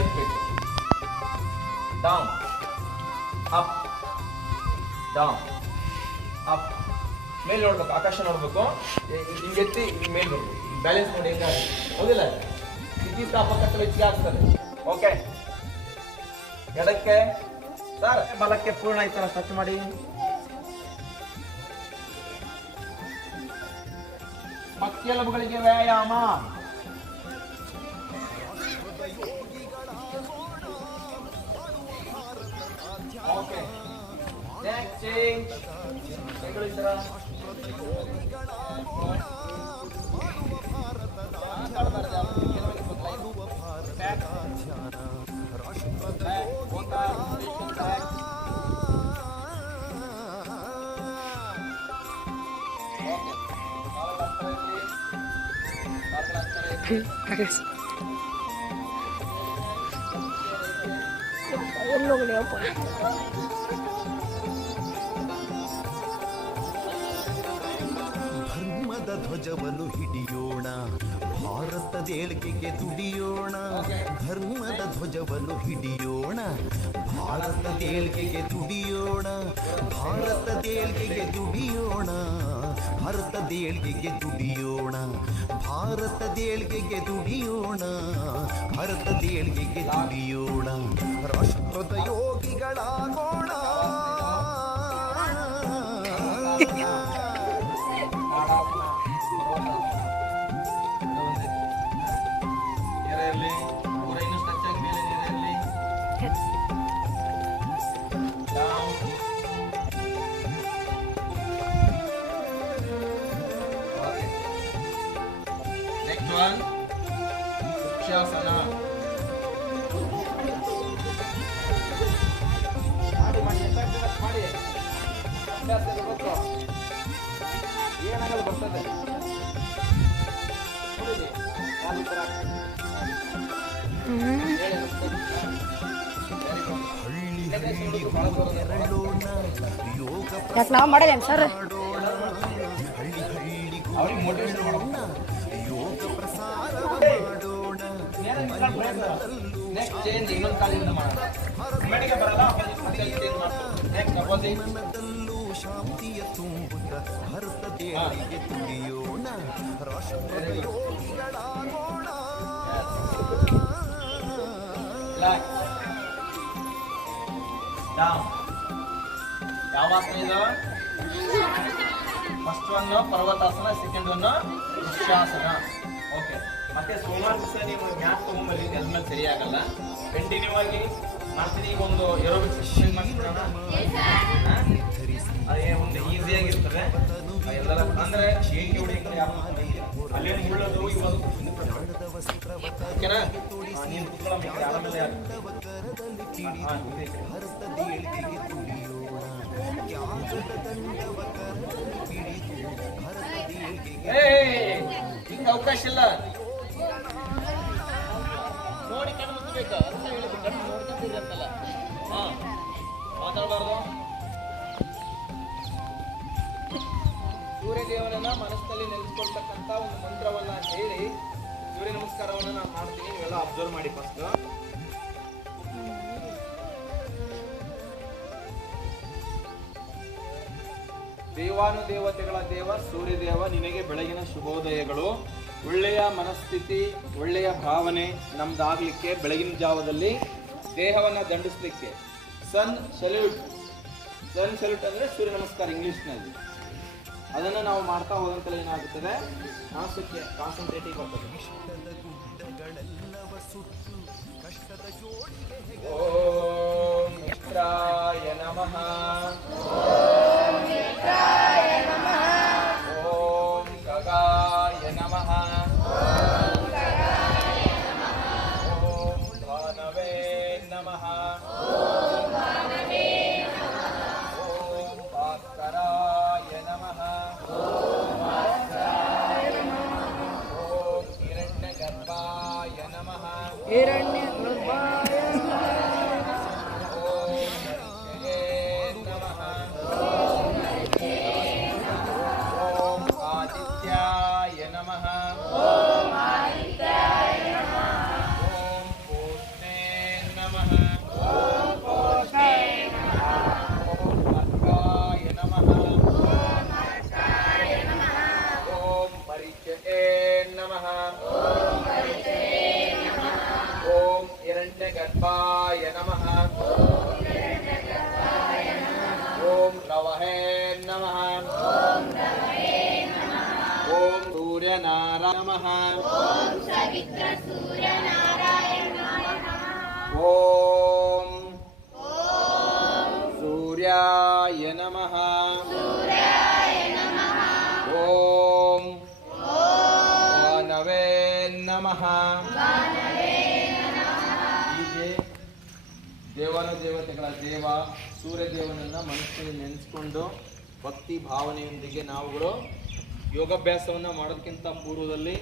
ಎತ್ತಬೇಕು. Down up down up. ಮೇಲೆ ನೋಡ್ಬೇಕು, ಆಕಾಶ ನೋಡ್ಬೇಕು. ಹಿಂಗೆ ಎತ್ತಿ ಮೇಲೆ ನೋಡ್ಬೇಕು. ಬ್ಯಾಲೆನ್ಸ್ ನೋಡಿ ಹೆಂಗಾಗುತ್ತೆ, ಹೌದಿಲ್ಲ? ಸ್ಥಿತಿಸ್ಥಾಪಕತ್ವ ಹೆಚ್ಚಿಗೆ ಆಗ್ತದೆ. ಓಕೆ, ಎಡಕ್ಕೆ ಸರ್, ಬಲಕ್ಕೆ ಪೂರ್ಣ ಈ ತರ ಟಚ್ ಮಾಡಿ. ಮಕ್ಕೆಲುಬುಗಳಿಗೆ ವ್ಯಾಯಾಮ. Okay, next change. ಕೈಗಳು ಈ ತರ ಧರ್ಮದ ಧ್ವಜವನ್ನು ಹಿಡಿಯೋಣ, ಭಾರತದ ಏಳ್ಗೆಗೆ ದುಡಿಯೋಣ. ಧರ್ಮದ ಧ್ವಜವನ್ನು ಹಿಡಿಯೋಣ, ಭಾರತದ ಏಳ್ಗೆಗೆ ದುಡಿಯೋಣ. ಭಾರತದ ಏಳ್ಗೆಗೆ ದುಡಿಯೋಣ, ಭಾರತದ ಏಳ್ಗೆಗೆ ದುಡಿಯೋಣ. ಭಾರತದ ಏಳ್ಗೆಗೆ ದುಡಿಯೋಣ, ಭಾರತದ ಏಳ್ಗೆಗೆ ದುಡಿಯೋಣ. ರಾಷ್ಟ್ರದ ಯೋಗಿಗಳಾಗೋಣ. ವೃಕ್ಷಾಸನ. ಮಾಡಿ ಏನಾಗಲ್ಲ, ಬರ್ತದೆ. ನಾವು ಮಾಡಲೇನು ಸರ್? ಅವ್ರಿಗೆ ಮೋಟಿವೇಶನ್ ಮಾಡೋಣ. ಯೋಗ ಪ್ರಸಾರ ಮಾಡೋಣ. ನೆಕ್ಸ್ಟ್ ಚೇಂಜ್ ಇನ್ನೊಂದು ಕಾಲಿಂದ ಮಾಡೋಣ. ಮೆಡಿಗೆ ಬರಲ್ಲ, ಮನದಲ್ಲೂ ಶಾಂತಿಯ ತುಂಬುತ್ತ ಭಾರತದ ಏಳಿಗೆ ತುಡಿಯೋಣ. ರಾಷ್ಟ್ರದ ಯೋಗಿಗಳಾಗೋಣ. ಯಾವ ಆಸನ ಇದು? First one ಪರ್ವತಾಸನ, second one Vrikshasana. Okay, ಮತ್ತೆ ಸೋಮವಾರ ದಿವಸ ನೀವು ಮ್ಯಾಥ್ ತಗೊಂಡ್ಬರ್ರಿ, ಅದ್ಮೇಲೆ ಸರಿಯಾಗಲ್ಲ. ಕಂಟಿನ್ಯೂ ಆಗಿ ಮಾಡ್ತೀನಿ. ಈಗ ಒಂದು ಏರೋಬಿಕ್ಸ್ ಸೆಷನ್ ಮಾಡ್ತೀರಣ, ಅದೇ ಒಂದು ಈಸಿಯಾಗಿರ್ತದೆ ಎಲ್ಲರ. ಅಂದ್ರೆ ಶೇಂಗಿ ಹೊಡಿಯಕ್ಕೆ ಅಲ್ಲೇ ಮುಳ್ಳದು ಇವತ್ತು ಓಕೆನಾ? ನೀನು ಕುತ್ಕೊಳ್ಳೋ ಆರಾಮಲ್ಲಿ ಭಾರತದ ಏಳಿಗೆಗೆ ತುಡಿಯೋಣ. ತ್ಯಾಗದ ದಂಡವ ಕರದಲ್ಲಿ ಹಿಡಿದು ಭಾರತದ ಏಳಿಗೆಗೆ ಹಿಂಗ ಅವಕಾಶ ಇಲ್ಲ. ನೋಡಿ ಕಣ್ಣು ಮುಚ್ಚಬೇಕು ಅಂತ ಹೇಳಿದ್ರು. ಕಣ್ಣು ನೋಡ್ಕೊಂತೀರಿ ಅಂತಲ್ಲ, ಮಾತಾಡಬಾರ್ದು. ಸೂರ್ಯ ದೇವನನ್ನ ಮನಸ್ಸಿನಲ್ಲಿ ನೆಲೆಸ್ಕೊಳ್ತಕ್ಕಂಥ ಒಂದು ಮಂತ್ರವನ್ನ ಹೇಳಿ ಸೂರ್ಯ ನಮಸ್ಕಾರವನ್ನ ನಾನು ಮಾಡ್ತೀನಿ. ನೀವೆಲ್ಲ ಅಬ್ಸರ್ವ್ ಮಾಡಿ. ಫಸ್ಟ್ ದೇವಾನುದೇವತೆಗಳ ದೇವ ಸೂರ್ಯದೇವ, ನಿನಗೆ ಬೆಳಗಿನ ಶುಭೋದಯಗಳು. ಒಳ್ಳೆಯ ಮನಸ್ಥಿತಿ, ಒಳ್ಳೆಯ ಭಾವನೆ ನಮ್ದಾಗ್ಲಿಕ್ಕೆ ಬೆಳಗಿನ ಜಾವದಲ್ಲಿ ದೇಹವನ್ನ ದಂಡಿಸ್ಲಿಕ್ಕೆ ಸನ್ ಸಲ್ಯೂಟ್. ಸನ್ ಸಲ್ಯೂಟ್ ಅಂದ್ರೆ ಸೂರ್ಯ ನಮಸ್ಕಾರ ಇಂಗ್ಲಿಷ್ನಲ್ಲಿ. ಅದನ್ನು ನಾವು ಮಾಡ್ತಾ ಹೋದಂತೆಲ್ಲ ಏನಾಗುತ್ತದೆ, ಮಾಸಕ್ಕೆ ಕಾನ್ಸಂಟ್ರೇಟಿವ್ ಬರ್ತದೆ. ಓಂ ಮಿತ್ರಾಯ ನಮಃ. ಓಂ ಖಗಾಯ ನಮಃ. ಓಂ ಭಾನವೇ ನಮಃ. ಓಂ ಭಾಸ್ಕರಾಯ ನಮಃ. ಓಂ ಹಿರಣ್ಯಗರ್ಭಾಯ ನಮಃ. ಹಿರಣ್ಯಗರ್ಭಾಯ ಓಂ ಪೂಷ್ಣೇ हिरण्यगर्भाय नमः ओम रवहे नमः ओम सूर्यनारायण नमः ओम सूर्याय नमः ओम भानवे नमः ಹೀಗೆ ದೇವತೆಗಳ ದೇವ ಸೂರ್ಯದೇವನನ್ನ ಮನಸ್ಸಿನಲ್ಲಿ ನೆನೆಸ್ಕೊಂಡು ಭಕ್ತಿ ಭಾವನೆಯೊಂದಿಗೆ ನಾವುಗಳು ಯೋಗಾಭ್ಯಾಸವನ್ನು ಮಾಡೋದಕ್ಕಿಂತ ಪೂರ್ವದಲ್ಲಿ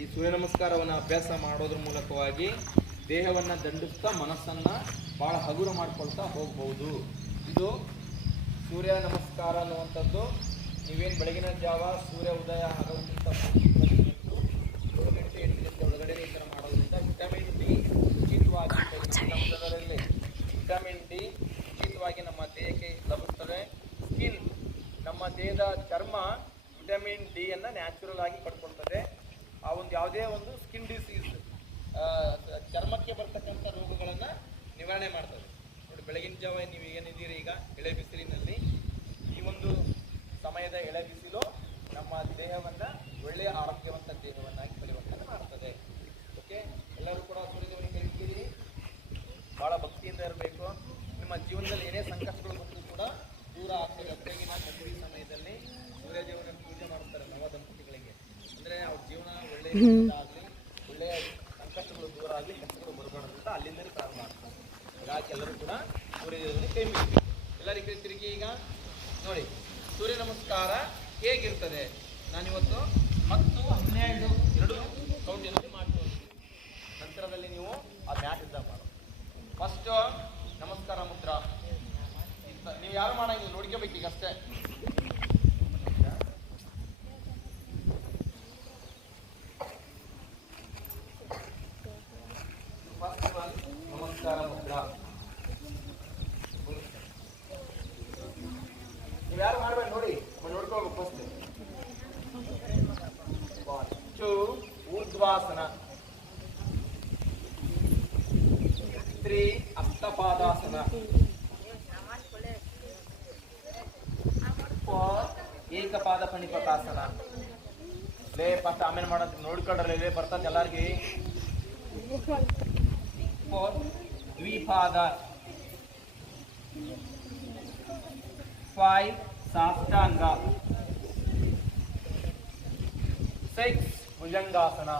ಈ ಸೂರ್ಯ ನಮಸ್ಕಾರವನ್ನು ಅಭ್ಯಾಸ ಮಾಡೋದ್ರ ಮೂಲಕವಾಗಿ ದೇಹವನ್ನು ದಂಡಿಸ್ತಾ ಮನಸ್ಸನ್ನು ಭಾಳ ಹಗುರ ಮಾಡ್ಕೊಳ್ತಾ ಹೋಗ್ಬೋದು. ಇದು ಸೂರ್ಯ ನಮಸ್ಕಾರ ಅನ್ನುವಂಥದ್ದು ನೀವೇನು ಬೆಳಗಿನ ಜಾವ ಸೂರ್ಯ ಉದಯ ಆಗೋದಕ್ಕಿಂತ 7 ಗಂಟೆ 8 ಗಂಟೆ ಒಳಗಡೆ ಈ ಥರ ಮಾಡೋದ್ರಿಂದ ವಿಟಮಿನ್ ಡಿ ಉಚಿತವಾಗಿ ವಿಟಮಿನ್ ಡಿ ಉಚಿತವಾಗಿ ನಮ್ಮ ದೇಹಕ್ಕೆ ಲಭಿಸ್ತದೆ. ಸ್ಕಿನ್ ನಮ್ಮ ದೇಹದ ಚರ್ಮ ವಿಟಮಿನ್ ಡಿ ಅನ್ನು ನ್ಯಾಚುರಲ್ ಆಗಿ ಪಡ್ಕೊಳ್ತದೆ. ಆ ಒಂದು ಯಾವುದೇ ಒಂದು ಸ್ಕಿನ್ ಡಿಸೀಸ್ ಚರ್ಮಕ್ಕೆ ಬರ್ತಕ್ಕಂಥ ರೋಗಗಳನ್ನು ನಿವಾರಣೆ ಮಾಡ್ತದೆ. ನೋಡಿ ಬೆಳಗಿನ ಜಾವ ನೀವು ಏನಿದ್ದೀರಿ ಈಗ ಎಳೆ ಬಿಸಿಲಿನಲ್ಲಿ, ಈ ಒಂದು ಸಮಯದ ಎಳೆ ಬಿಸಿಲು ನಮ್ಮ ದೇಹವನ್ನು ಒಳ್ಳೆಯ ಆರೋಗ್ಯವಂತ ದೇಹವನ್ನಾಗಿ ಪರಿವರ್ತನೆ ಮಾಡ್ತದೆ. ಓಕೆ, ಎಲ್ಲರೂ ಕೂಡ ಸೂರ್ಯದೇವನಿಗೆ ಕಲಿತಿದ್ದೀರಿ, ಭಾಳ ಭಕ್ತಿಯಿಂದ ಇರಬೇಕು. ನಿಮ್ಮ ಜೀವನದಲ್ಲಿ ಏನೇ ಸಂಕಷ್ಟಗಳು ಬಂದರೂ ಕೂಡ ದೂರ ಆಗ್ತದೆ. ಬೆಳಗಿನ ಮದುವೆ ಸಮಯದಲ್ಲಿ ಸೂರ್ಯದೇವನ ಪೂಜೆ ಮಾಡ್ತಾರೆ ನವ ದಂಪತಿಗಳಿಗೆ. ಅಂದರೆ ಅವ್ರ ಜೀವನ ಒಳ್ಳೆಯದಾಗಲಿ, ಒಳ್ಳೆಯ ಸಂಕಷ್ಟಗಳು ದೂರ ಆಗಲಿ, ಕಷ್ಟಗಳು ಬರಬಾರ್ದು ಅಂತ ಅಲ್ಲಿಂದಲೇ ಪ್ರಾರಂಭ ಆಗ್ತದೆ. ಹಾಗಾಗಿ ಎಲ್ಲರೂ ಕೂಡ ಸೂರ್ಯದೇವನಿಗೆ ಕೈ ಮುಗಿತೀವಿ. ಎಲ್ಲರಿಗೂ ತಿರುಗಿ ಈಗ ನೋಡಿ ಸೂರ್ಯ ನಮಸ್ಕಾರ ಹೇಗಿರ್ತದೆ ನಾನಿವತ್ತು 10, 12 2 ಕೌಂಟಿನಲ್ಲಿ ಮಾಡ್ತೀವಿ. ನಂತರದಲ್ಲಿ ನೀವು ಆ ಮ್ಯಾಟ್ ಇದ್ದಾಗ ಮಾಡೋದು. ಫಸ್ಟ್ ನಮಸ್ಕಾರ ಮುದ್ರಾ ನೀವು ಯಾರು ಮಾಡಂಗಿಲ್ಲ, ನೋಡ್ಕೋಬೇಕು ಈಗ ಅಷ್ಟೇ. ನಮಸ್ಕಾರ ಮುದ್ರಾ ನೀವು ಯಾರು ಮಾಡ್ಬೇಡಿ, ನೋಡಿ ನೋಡ್ಕೋಬೇಕು. ಫಸ್ಟ್ 2 ಊರ್ಧ್ವಾಸನ, 3 ಅಷ್ಟಪಾದಾಸನ, 4 ಏಕಪಾದ ಪಣಿಪತಾಸನ. ಲೇ ಫಸ್ಟ್ ಆಮೇಲೆ ಮಾಡೋದು ನೋಡ್ಕೊಂಡ್ರೆ ಲೇ ಬರ್ತದೆ ಎಲ್ಲಾರ್ಗಿ. 4 ದ್ವಿಪಾದ, 5 ಸಾಷ್ಟಾಂಗ, 6 ಭುಜಂಗಾಸನ,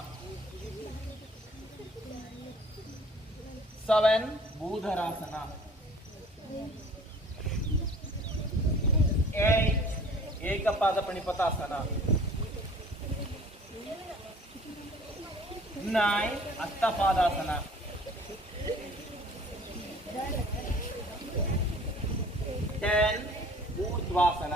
7 ಭೂಧರಾಸನ, 8 ಏಕಪಾದ ಪಣಿಪತಾಸನ, 9 ಅಷ್ಟಪಾದಾಸನ, 10 ಊರ್ಧ್ವಾಸನ,